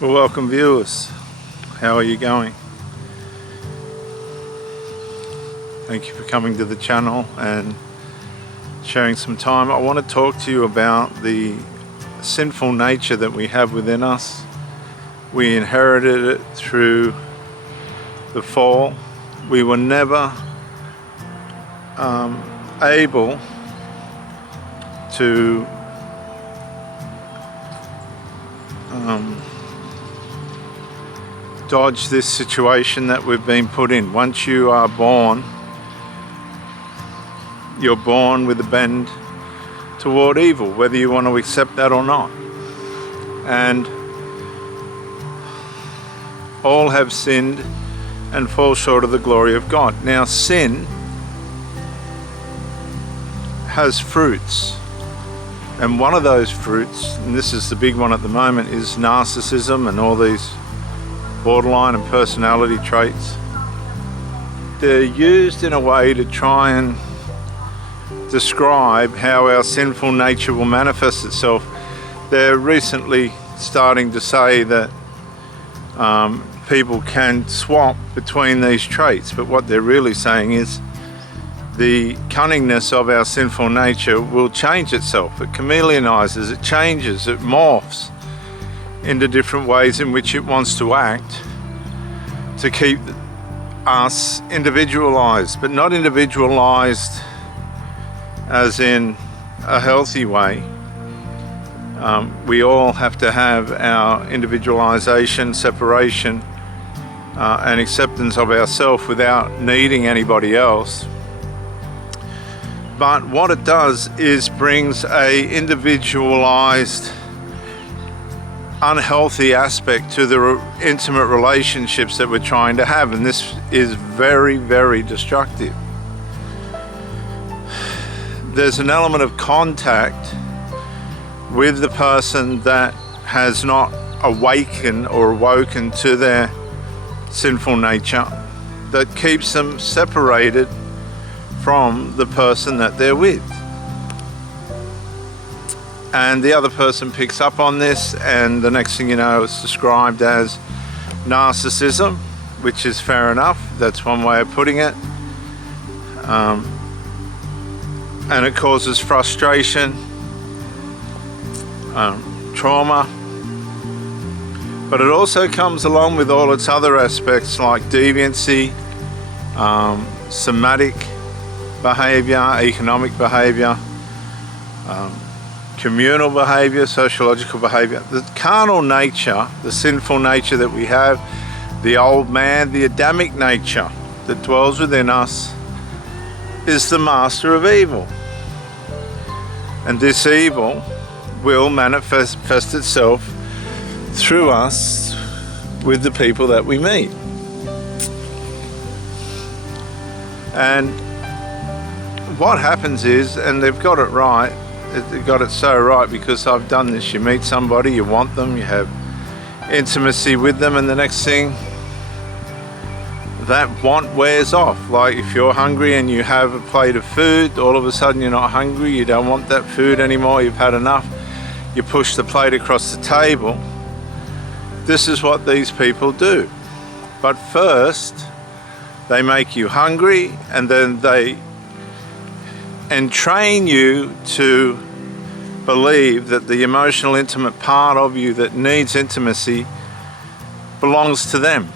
Well, welcome viewers. How are you going? Thank you for coming to the channel and sharing some time. I want to talk to you about the sinful nature that we have within us. We inherited it through the fall. We were never able to dodge this situation that we've been put in. Once you are born, you're born with a bend toward evil, whether you want to accept that or not. And all have sinned and fall short of the glory of God. Now, sin has fruits, and one of those fruits, and this is the big one at the moment, is narcissism and all these borderline and personality traits. They're used in a way to try and describe how our sinful nature will manifest itself. They're recently starting to say that people can swap between these traits, but what they're really saying is the cunningness of our sinful nature will change itself. It chameleonizes, it changes, it morphs into different ways in which it wants to act to keep us individualized, but not individualized as in a healthy way. We all have to have our individualization, separation, and acceptance of ourselves without needing anybody else. But what it does is brings a individualized, unhealthy aspect to the intimate relationships that we're trying to have, and this is very, very destructive. There's an element of contact with the person that has not awakened or awoken to their sinful nature that keeps them separated from the person that they're with. And the other person picks up on this, and the next thing you know, it's described as narcissism, which is fair enough. That's one way of putting it. And it causes frustration, trauma, but it also comes along with all its other aspects like deviancy, somatic behavior, economic behavior, communal behavior, sociological behavior. The carnal nature, the sinful nature that we have, the old man, the Adamic nature that dwells within us, is the master of evil. And this evil will manifest itself through us with the people that we meet. And what happens is, and they've got it right, they got it so right, because I've done this. You meet somebody, you want them, you have intimacy with them, and the next thing, that want wears off. Like if you're hungry and you have a plate of food, all of a sudden you're not hungry, you don't want that food anymore, you've had enough, you push the plate across the table. This is what these people do. But first, they make you hungry, and then they entrain you to believe that the emotional, intimate part of you that needs intimacy belongs to them.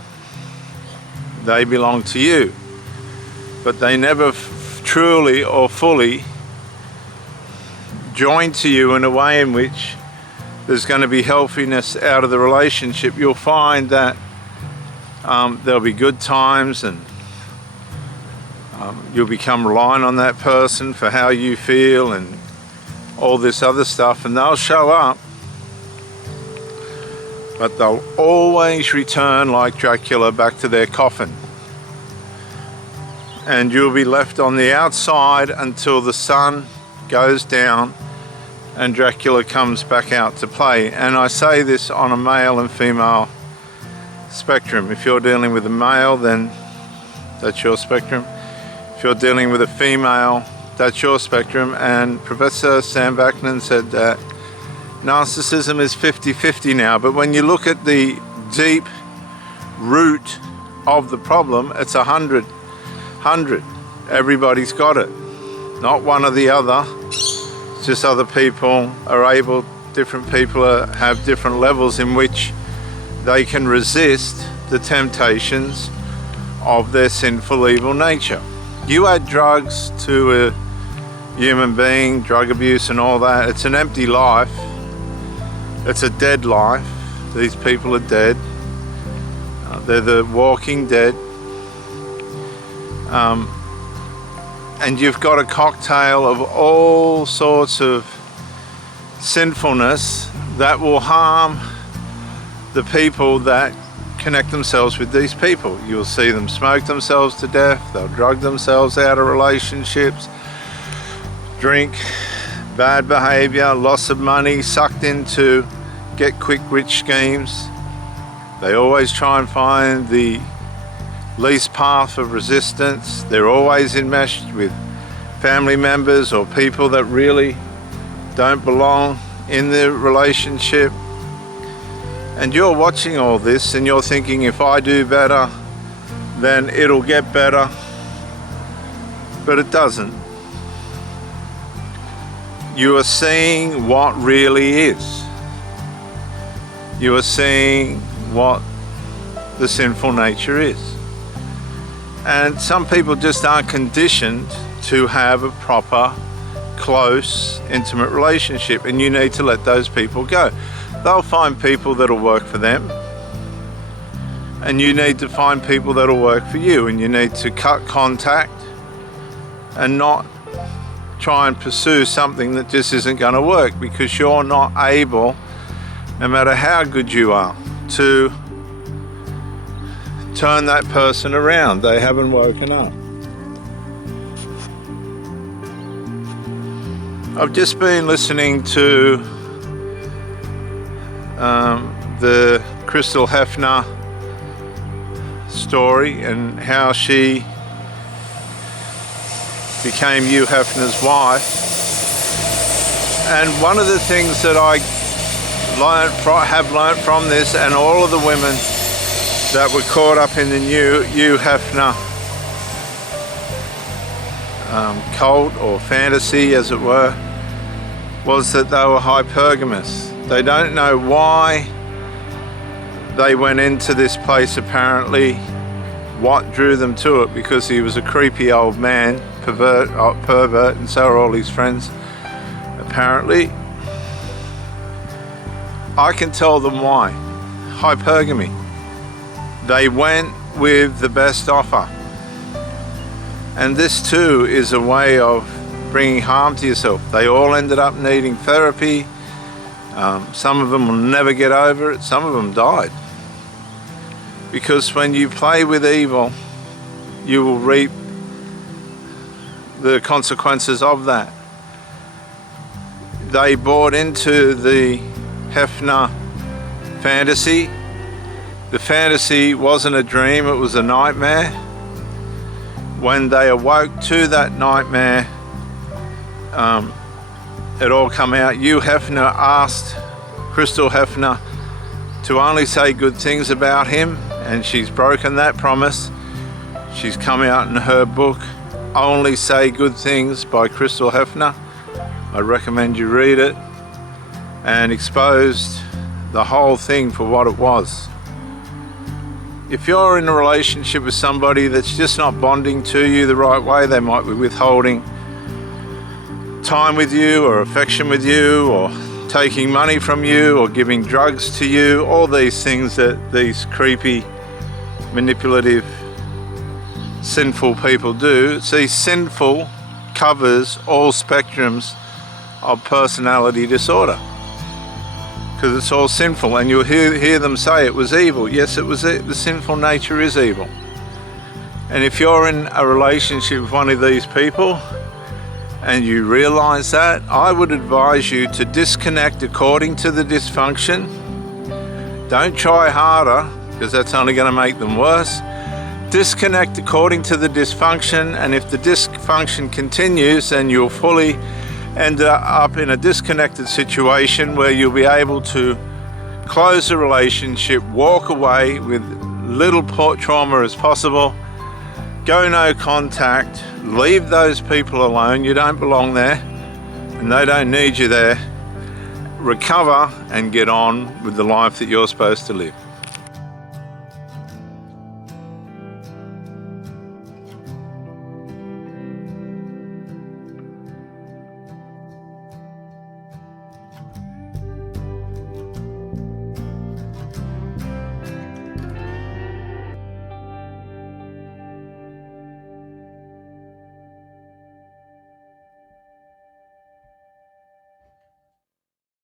They belong to you, but they never truly or fully join to you in a way in which there's going to be healthiness out of the relationship. You'll find that there'll be good times, and you'll become reliant on that person for how you feel and all this other stuff, and they'll show up, but they'll always return like Dracula back to their coffin, and you'll be left on the outside until the sun goes down and Dracula comes back out to play. And I say this on a male and female spectrum. If you're dealing with a male, then that's your spectrum. If you're dealing with a female, that's your spectrum. And Professor Sam Vaknin said that Narcissism is 50-50 now, but when you look at the deep root of the problem, it's 100. Everybody's got it, not one or the other. It's just other people are able, different people have different levels in which they can resist the temptations of their sinful, evil nature. You add drugs to a human being, drug abuse and all that, it's an empty life. It's a dead life. These people are dead. They're the walking dead. And you've got a cocktail of all sorts of sinfulness that will harm the people that connect themselves with these people. You'll see them smoke themselves to death, they'll drug themselves out of relationships, drink, bad behavior, loss of money, sucked into get quick rich schemes. They always try and find the least path of resistance. They're always enmeshed with family members or people that really don't belong in the relationship. And you're watching all this and you're thinking, if I do better, then it'll get better. But it doesn't. You are seeing what really is. You are seeing what the sinful nature is. And some people just aren't conditioned to have a proper, close, intimate relationship, and you need to let those people go. They'll find people that'll work for them, and you need to find people that'll work for you, and you need to cut contact and not try and pursue something that just isn't going to work, because you're not able, no matter how good you are, to turn that person around. They haven't woken up. I've just been listening to the Crystal Hefner story and how she became Hugh Hefner's wife. And one of the things that I have learnt from this, and all of the women that were caught up in the new Hugh Hefner cult or fantasy, as it were, was that they were hypergamous. They don't know why they went into this place, apparently, what drew them to it, because he was a creepy old man, pervert, and so are all his friends, apparently. I can tell them why. Hypergamy. They went with the best offer. And this too is a way of bringing harm to yourself. They all ended up needing therapy. Some of them will never get over it. Some of them died. Because when you play with evil, you will reap the consequences of that. They bought into the Hefner fantasy. The fantasy wasn't a dream, it was a nightmare. When they awoke to that nightmare, it all come out. Hugh Hefner asked Crystal Hefner to only say good things about him, and she's broken that promise. She's come out in her book, Only Say Good Things by Crystal Hefner. I recommend you read it, and exposed the whole thing for what it was. If you're in a relationship with somebody that's just not bonding to you the right way, they might be withholding time with you or affection with you, or taking money from you, or giving drugs to you, all these things that these creepy, manipulative, sinful people do. See, sinful covers all spectrums of personality disorder, because it's all sinful, and you'll hear them say it was evil. Yes, it was. The sinful nature is evil. And if you're in a relationship with one of these people and you realize that, I would advise you to disconnect according to the dysfunction. Don't try harder, because that's only going to make them worse. Disconnect according to the dysfunction, and if the dysfunction continues, then you'll fully end up in a disconnected situation where you'll be able to close the relationship, walk away with little trauma as possible, go no contact, leave those people alone. You don't belong there and they don't need you there. Recover and get on with the life that you're supposed to live.